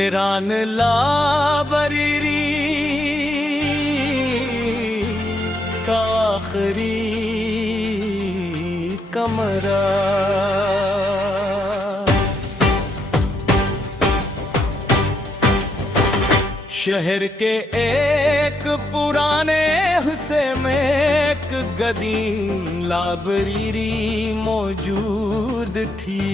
वीरान लाबरीरी का आखिरी कमरा। शहर के एक पुराने हिस्से में एक कदीम लाइब्रेरी मौजूद थी।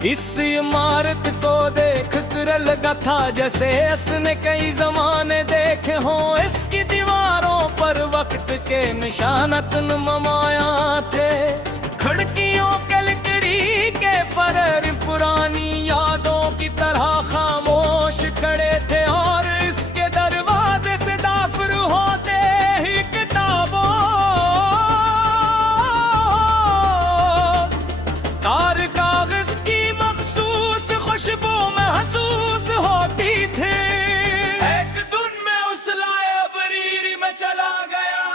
इस इमारत को देख कर लगा था जैसे इसने कई जमाने देखे हों। इसकी दीवारों पर वक्त के निशानत नुमाया थे। खिड़कियों के लकड़ी के फर्श पुरानी यादों की तरह खामोश खड़े थे और इसके दरवाजे से दाखिल होते ही किताबों तार कागज की मखसूस खुशबू महसूस होती थी। एक दिन में उस लाइब्रेरी में चला गया।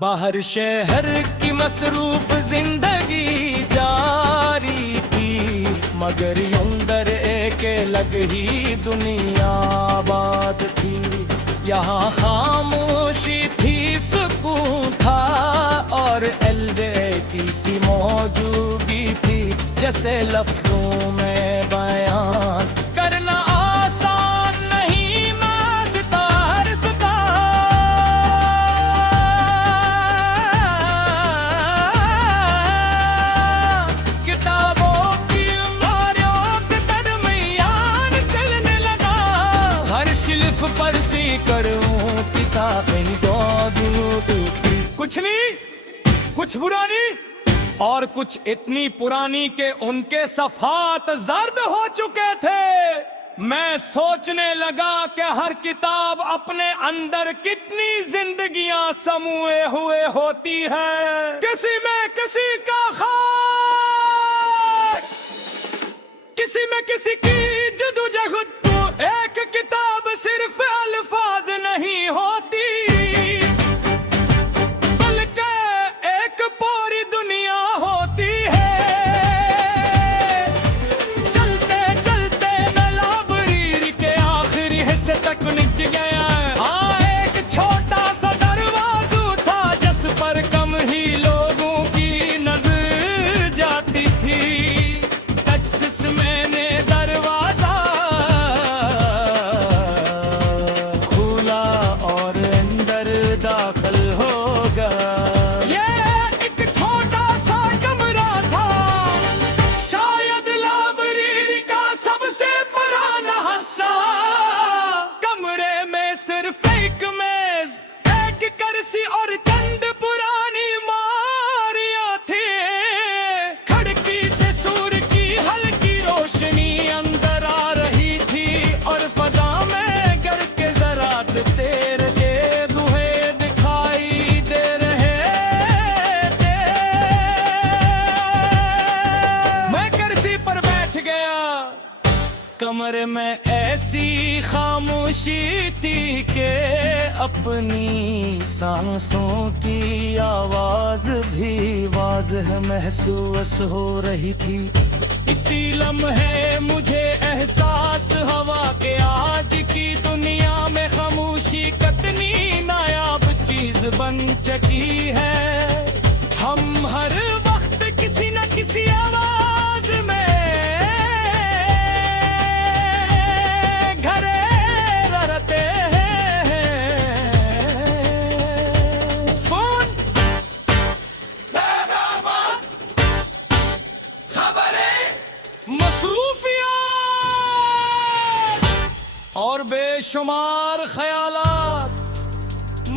बाहर शहर की मसरूफ जिंदगी जारी थी, मगर अंदर एक अलग ही दुनिया आबाद थी। यहाँ खामोशी थी, सुकून था और अलबेती सी मौजूदगी थी। जैसे लफ्जों में बयान करना आसान नहीं, मज़ेदार सुता। किताबों की मारियों के दरमियान चलने लगा। हर शिल्फ पर सी करूं किताबें कुछ नहीं, कुछ पुरानी और कुछ इतनी पुरानी के उनके सफ़ात जर्द हो चुके थे। मैं सोचने लगा कि हर किताब अपने अंदर कितनी जिंदगियां समूए हुए होती है। किसी में किसी का खाक, किसी में किसी की जदोजहद। एक किताब सिर्फ अल्फाज नहीं होती, दाखिल होगा। ये एक छोटा सा कमरा था, शायद लाइब्रेरी का सबसे पुराना हिस्सा। कमरे में सिर्फ एक मेज, एक कुर्सी और चंद पुरानी मारियां थी। खिड़की से सूर्य की हल्की रोशनी अंदर आ रही थी और फजा में गर के ज़रात तेरे कमरे में ऐसी खामोशी थी कि अपनी सांसों की आवाज भी वाज़ेह महसूस हो रही थी। इसी लम्हे मुझे एहसास हुआ कि आज की दुनिया में खामोशी कितनी नायाब चीज बन चुकी है। हम हर वक्त किसी न किसी आवाज में और बेशुमार ख्यालात,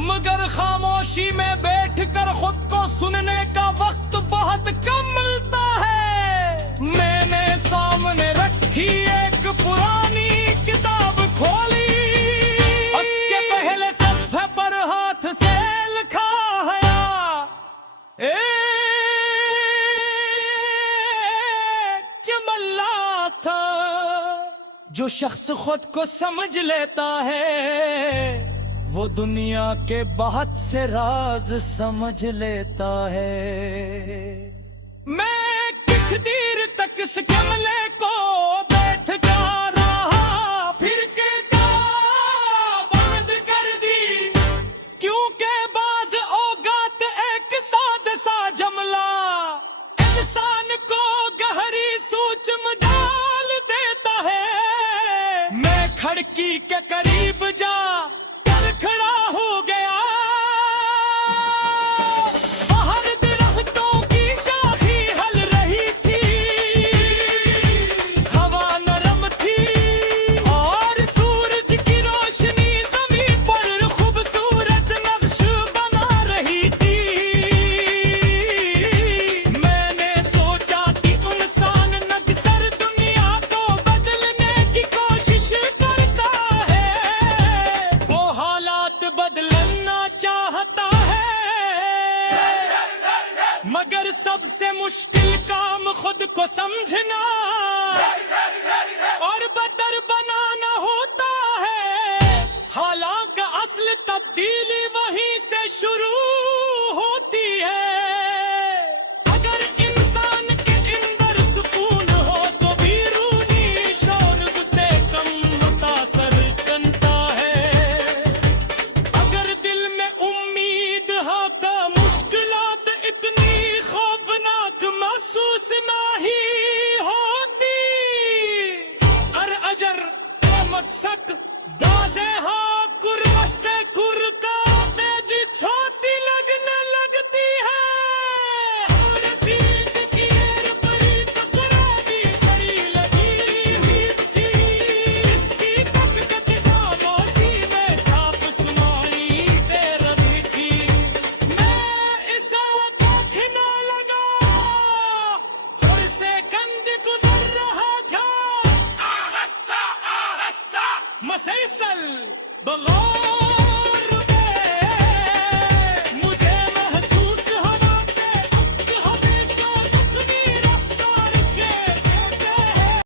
मगर खामोशी में बैठकर खुद को सुनने का वक्त बहुत कम मिलता है। मैंने सामने रखी एक पुरानी किताब खोली, उसके पहले सफ़े पर हाथ से लिखा है कि मल्ला था जो शख्स खुद को समझ लेता है वो दुनिया के बहुत से राज समझ लेता है। मैं कुछ देर तक इस कमले को बैठ कर खड़की के करीब जा कर खड़ा हो गया। बाहर दरख्तों की शाखी हल रही थी, हवा नरम थी और सूरज की रोशनी ज़मीन पर खूबसूरत नक्श बना रही थी। मैंने सोचा कि इंसान अक्सर दुनिया को बदलने की कोशिश करता है, वो हालात बदलना चाहता है, मगर सबसे मुश्किल काम खुद को समझना और बदतर बनाना होता है। हालांकि असल तब्दीली वहीं से शुरू होती है। अगर इंसान के अंदर सुकून हो तो बैरूनी शोर उसे कम मुतासर करता है। अगर दिल में उम्मीद हो तो मुश्किलात इतनी खौफनाक महसूस नहीं होती। अर अजर मकसद दाज़े हा कुरवस्ते कुर का पेज छोटी लगने लगती है। और पीठ की एर परी तो कुरानी बड़ी लगी हुई थी, इसकी कट खामोशी में साफ सुनाई दे रही थी। मैं इसे देखने लगा और से कंध गुजर रहा था। आहिस्ता आहिस्ता मसलसल बगौर